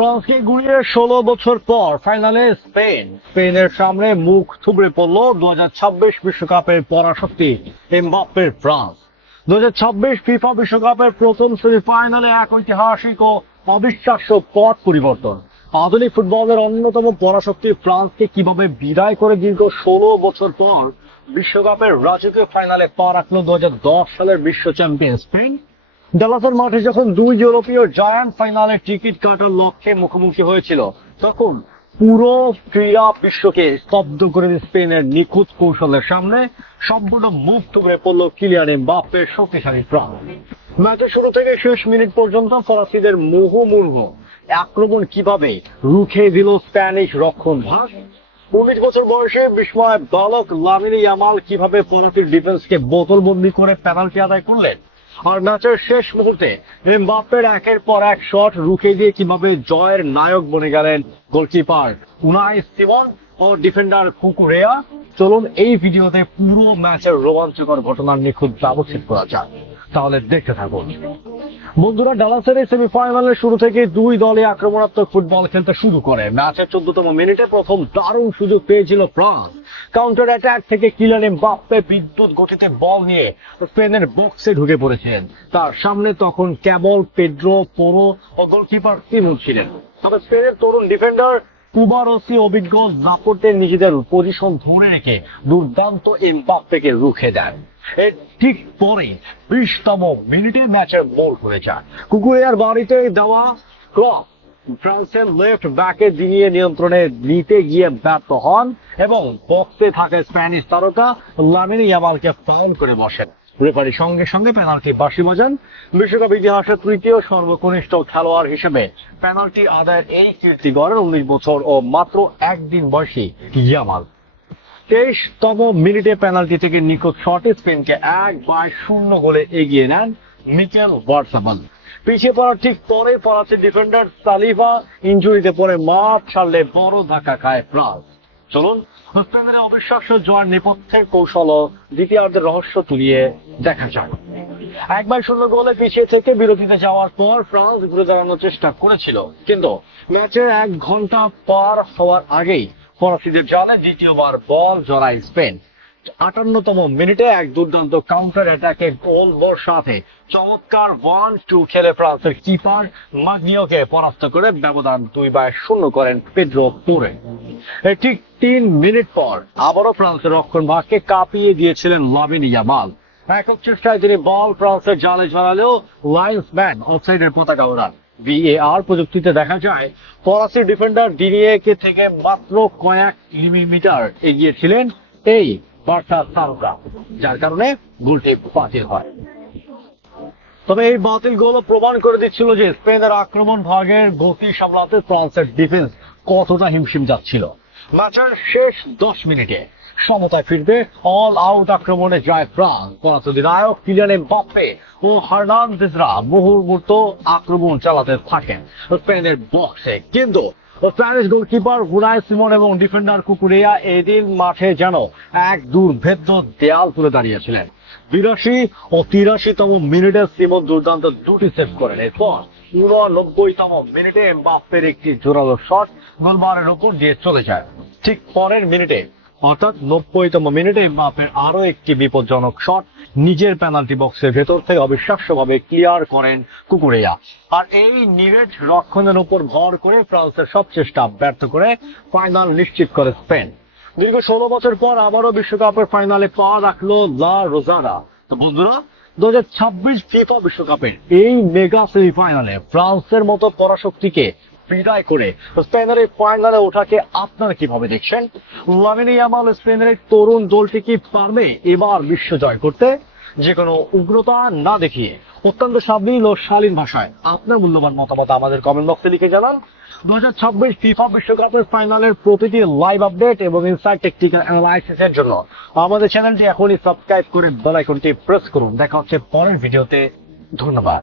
ফ্রান্সকে গুড়িয়ে 16 বছর পর ফাইনালে স্পেনের সামনে মুখ থুবড়ে পড়ল 2026 বিশ্বকাপের পরাশক্তি এমবাপ্পের ফ্রান্স। 2026 ফিফা বিশ্বকাপের প্রথম সেমিফাইনালে এক ঐতিহাসিক ও অবিশ্বাস্য পথ পরিবর্তন। আধুনিক ফুটবলের অন্যতম পরাশক্তি ফ্রান্সকে কিভাবে বিদায় করে দীর্ঘ 16 বছর পর বিশ্বকাপের রাজকীয় ফাইনালে পা রাখল 2010 সালের বিশ্ব চ্যাম্পিয়ন স্পেন। ডালাসের মাঠে যখন দুই ইউরোপীয় জায়ান্ট ফাইনালে টিকিট কাটার লক্ষ্যে মুখোমুখি হয়েছিল, তখন পুরো ক্রীড়া বিশ্বকে স্তব্ধ করে স্পেনের নিখুঁত কৌশলের সামনে সম্পূর্ণ মুখ থুবড়ে পড়ল কিলিয়ান এমবাপ্পের শক্তিশালী ফ্রান্স। ম্যাচের শুরু থেকে শেষ মিনিট পর্যন্ত ফরাসিদের মুহুর্মুহু আক্রমণ কিভাবে রুখে দিল স্প্যানিশ রক্ষণভাগ। 19 বছর বয়সে বিস্ময় বালক লামিনে ইয়ামাল কিভাবে ফরাসির ডিফেন্সকে বোতলবন্দি করে পেনাল্টি আদায় করলেন, আর ম্যাচের শেষ মুহূর্তে এমবাপ্পের একের পর এক শট রুখে দিয়ে কিভাবে জয়ের নায়ক বনে গেলেন গোলকিপার উনাই সিমন ও ডিফেন্ডার কুকুরেয়া। চলুন এই ভিডিওতে পুরো ম্যাচের রোমাঞ্চকর ঘটনার নিখুঁত ব্যবচ্ছেদ করা যাক, তাহলে দেখতে থাকুন। বন্ধুরা, ডালাসের এই সেমিফাইনালের শুরু থেকে দুই দলই আক্রমণাত্মক ফুটবল খেলতে শুরু করে। ম্যাচের 14তম মিনিটে প্রথম দারুণ সুযোগ পেয়েছিল ফ্রান্স। কাউন্টার অ্যাটাক থেকে কিলিয়ান এমবাপ্পে বিদ্যুৎ গতিতে বল নিয়ে স্পেনের বক্সে ঢুকে পড়েছেন। তার সামনে তখন কেবল পেড্রো পোরো ও গোলকিপার সিমন ছিলেন। তবে স্পেনের তরুণ ডিফেন্ডার কুবারসি অভিজ্ঞ জাপোর্টের নিজেদের পজিশন ধরে রেখে দুর্দান্ত এমবাপ্পেকে রুখে দেন। এর ঠিক পরে 20তম মিনিটে ম্যাচের মোড় ঘুরে যায়। কুকুরেয়ার বাড়িতে দেওয়া ক্রস ফ্রান্সের লেফট ব্যাকে দিনিয়ে নিয়ন্ত্রণে নিতে গিয়ে ব্যর্থ হন এবং বক্সে থাকা স্প্যানিশ তারকা লামিনে ইয়ামালকে ফাউল করে বসেন। রেফারি সঙ্গে সঙ্গে পেনাল্টি বাঁশি বাজান। বিশ্বকাপ ইতিহাসের তৃতীয় সর্বকনিষ্ঠ খেলোয়াড় হিসেবে পেনাল্টি আদায়ের এই কীর্তি গড়েন 19 বছর ও মাত্র একদিন বয়সী ইয়ামাল। 23তম মিনিটে পেনাল্টি থেকে নিখুঁত শটে স্পেনকে 1-0 গোলে এগিয়ে নেন মিকেল ওয়ারসাবাল। পিছিয়ে পড়ার ঠিক পরে ফরাসি ডিফেন্ডার সালিভা ইনজুরিতে পড়ে মাঠ ছাড়লে বড় ধাক্কা খায় ফ্রান্স। চলুন স্পেনের অবিশ্বাস্য জয়ের নেপথ্যের কৌশল ও দ্বিতীয়ার্ধের রহস্য তুলিয়ে দেখা যাক। 1-0 গোলে পিছিয়ে থেকে বিরতিতে যাওয়ার পর ফ্রান্স ঘুরে দাঁড়ানোর চেষ্টা করেছিল, কিন্তু ম্যাচের 1 ঘন্টা পার হওয়ার আগেই ফরাসিদের জালে দ্বিতীয়বার বল জড়ায় স্পেন। 58তম মিনিটে এক দুর্দান্ত কাউন্টার অ্যাটাকে গোল সাথে চমৎকার 1-2 খেলে ফ্রান্সের কিপার মাগনিওকে পরাস্ত করে ব্যবধান 2-0 করেন পেড্রো পোরে। ঠিক 3 মিনিট পর আবারও ফ্রান্সের রক্ষণভাগকে কাঁপিয়ে দিয়েছিলেন লামিনে ইয়ামাল। একক চেষ্টায় তিনি বল ফ্রান্সের জালে জড়ালেও লাইন্সম্যান অফসাইডের পতাকা ওড়ান। VAR প্রযুক্তিতে দেখা যায় ফরাসি ডিফেন্ডার ডিনিয়েকে থেকে মাত্র কয়েক মিলিমিটার এগিয়ে ছিলেন এই বার্সা তারকা, যার কারণে গোলটি বাতিল হয়। তবে এই বাতিল গোল প্রমাণ করে দিচ্ছিল যে স্পেনের আক্রমণ ভাগের গতি সামলাতে ফ্রান্সের ডিফেন্স কতটা হিমশিম যাচ্ছিল। ম্যাচের শেষ 10 মিনিটে সমতায় ফিরতে অল আউট আক্রমণে যায় ফ্রান্স। ফরাসি অধিনায়ক কিলিয়ান এমবাপ্পে ও হার্নান্দেজরা মুহুর্মুহূর্ত আক্রমণ চালাতে থাকেন স্পেনের বক্সে, কিন্তু স্প্যানিশ গোলকিপার উনাই সিমন এবং ডিফেন্ডার কুকুরেয়া এদিন মাঠে যেন এক দুর্ভেদ্য দেয়াল তুলে দাঁড়িয়েছিলেন। 82 ও 83তম মিনিটে সিমন দুর্দান্ত দুটি সেভ করেন। এরপর 89তম মিনিটে এমবাপ্পের একটি জোরালো শট গোলবারের উপর দিয়ে চলে যায়। ঠিক পরের মিনিটে অর্থাৎ 90তম মিনিটে এমবাপ্পের আরো একটি বিপজ্জনক শট নিজের পেনাল্টি বক্সের ভেতর থেকে অবিশ্বাস্যভাবে ক্লিয়ার করেন কুকুরেয়া। আর এই নিরেট রক্ষণের উপর ভর করে ফ্রান্সের সব চেষ্টা ব্যর্থ করে ফাইনাল নিশ্চিত করে স্পেন। দীর্ঘ 16 বছর পর আবারও বিশ্বকাপের ফাইনালে পা রাখলো লা রোজারা। তো বন্ধুরা, 2026 ফিফা বিশ্বকাপের এই মেগা সেমিফাইনালে ফ্রান্সের মতো পরাশক্তিকে বিদায় করে স্পেনের ফাইনালে ওঠাকে আপনারা কিভাবে দেখছেন? লামিনে ইয়ামাল স্পেনের তরুণ দলটি কি পারবে এবার বিশ্ব জয় করতে? যে কোনো উগ্রতা না দেখিয়ে অত্যন্ত সাবলীল ও শালীন ভাষায় আপনার মূল্যবান মতামত আমাদের কমেন্ট বক্সে লিখে জানান। 2026 ফিফা বিশ্বকাপের ফাইনালের প্রতিটি লাইভ আপডেট এবং ইনসাইড টেকনিক্যাল অ্যানালাইসিসের জন্য আমাদের চ্যানেলটি এখনই সাবস্ক্রাইব করে বেল আইকনটি প্রেস করুন। দেখা হচ্ছে পরের ভিডিওতে। ধন্যবাদ।